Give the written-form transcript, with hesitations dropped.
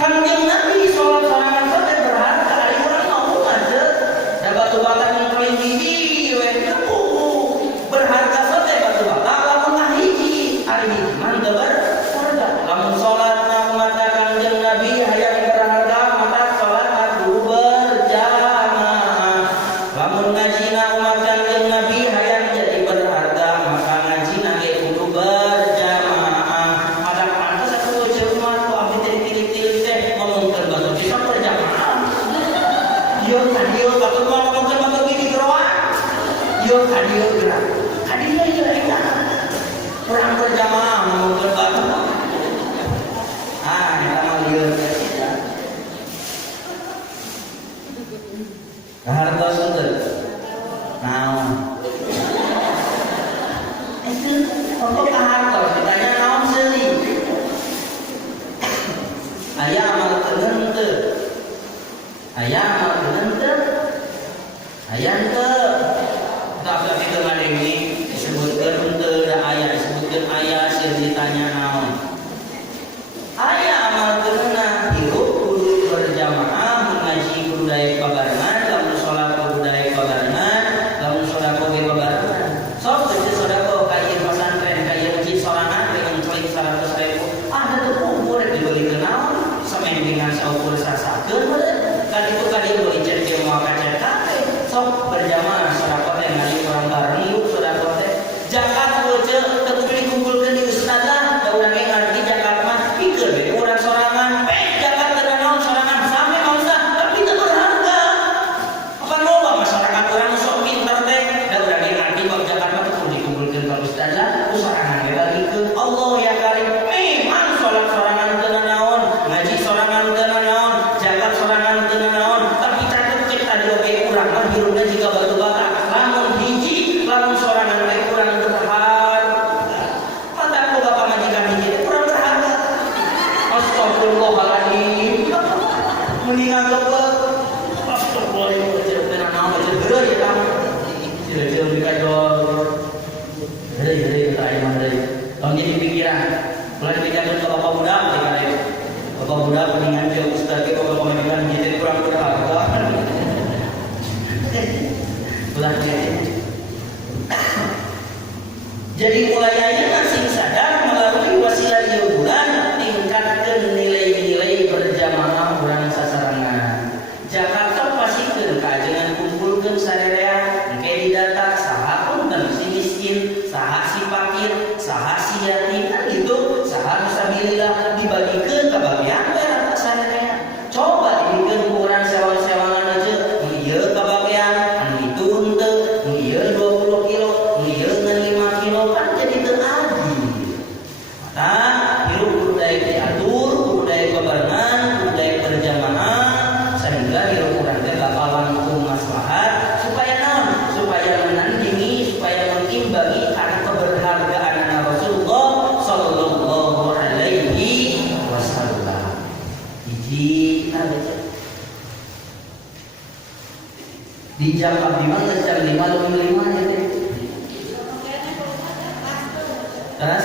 Kanjeng Nabi sholat sorangan sampai berharga. Ari urang mau aja. Da batu bata yang paling hiji we berharga sampai batu bata lamun ngahiji. Ari mah teu berharga. Lamun sholat mata Kanjeng Nabi hayang berharga mata sholat atuh berjamaah. Lamun ngajina umat Kanjeng Nabi hayang jadi berharga maka ngajina ge kudu berjamaah. Ada pantes atuh jelema ku abdi teh pilih-pilih teh ngomongkeun batu bisa berjamaah. Ieu kadieu batu mah ngomongkeun batu gini geroan. Ieu kadieu gerak. Kadieu ieu eta. Perang berjamaah ngomongkeun batu. Ah, eta mah lieur. Kahartos teu? Naon? Itu pokok kahartos ditanya naon seuli. Aya amal keun teu? Aya amal keun teu? Aya teu? Tak berarti teu ngadenge disebutkeun teu da aya disebutkeun aya sieun ditanya naon. Aya amal keunna hirup kudu berjamaah ngaji kudu daek babarengan lamun salat kudu daek babarengan lamun sedekah ge babarengan. Sok teu sedekah ka ieu pesantren ka ieu masjid sorangan dengan celik 100.000. Ada teu kumpul dibelikeun naon samembengan saukur sasakeun meureun. Ka ditu ka dieu beli cek ge moal kacetak sok berjamaah sedekah teh ngaji orang bareng yuk sedekah teh. Zakat weuceuk teu kudu dikumpulkeun di ustadzah da urang ge ngarti zakat mah pikeun we urang sorangan zakat teu naon sorangan same mausa tapi teu berharga. Apa loba masyarakat urang sok pinter teh da urang ge ngarti bab zakat mah teu kudu dikumpulkeun ka ustadzah sorangan ge bagikeun. Allah ya karim memang salat sorangan teu naon ngaji sorangan teu naon zakat sorangan teu naon tapi caket cek tadi oge urang mah hirupna jiga batu bata lamun hiji lamun sorangan teh urang berharga. Mata ku bapak majikan hiji teh urang berharga. Astagfirullahaladzim. Mendingan leuweung. Astagfirullah jeung teh naon jeung geureuy eta. Jeung dikajol. Heureuy tah ieu mah deui. Lamun jadi pikiran. Ulah dipikiran ka bapak budak teh ka dieu. Bapak budak mendingan jeung ustaz ge bapak majikan hiji teh urang berharga. Ulah kieu. Jadi mulai ayeuna sing sadar melalui wasilah hiburan tingkatkeun nilai-nilai berjamaah urang sasarangan. Jakarta pasikeun kajengan kumpulkeun sarerea engke didata saha punten si miskin, saha si fakir, saha si yatim kan gitu, saha fisabilillah dibagikeun ka babean we rata sarerea. Coba dibikeun ku urang sewa-sewangan aja, ieu ka babean, anu itu henteu, ieu 20 kilo, ieu 5 kilo kan jadi teu adil. Maka hirup kudu daek diatur, kudu daek babarengan, kudu daek berjamaah sehingga hirup urang teh bakal langkung maslahat supaya naon? Supaya menandingi, supaya mengimbangi karena keberhargaan Rasulullah sallallahu alaihi wasallam. Hiji di jam abdi mah jam 5 lebih 5 ya teh. Terus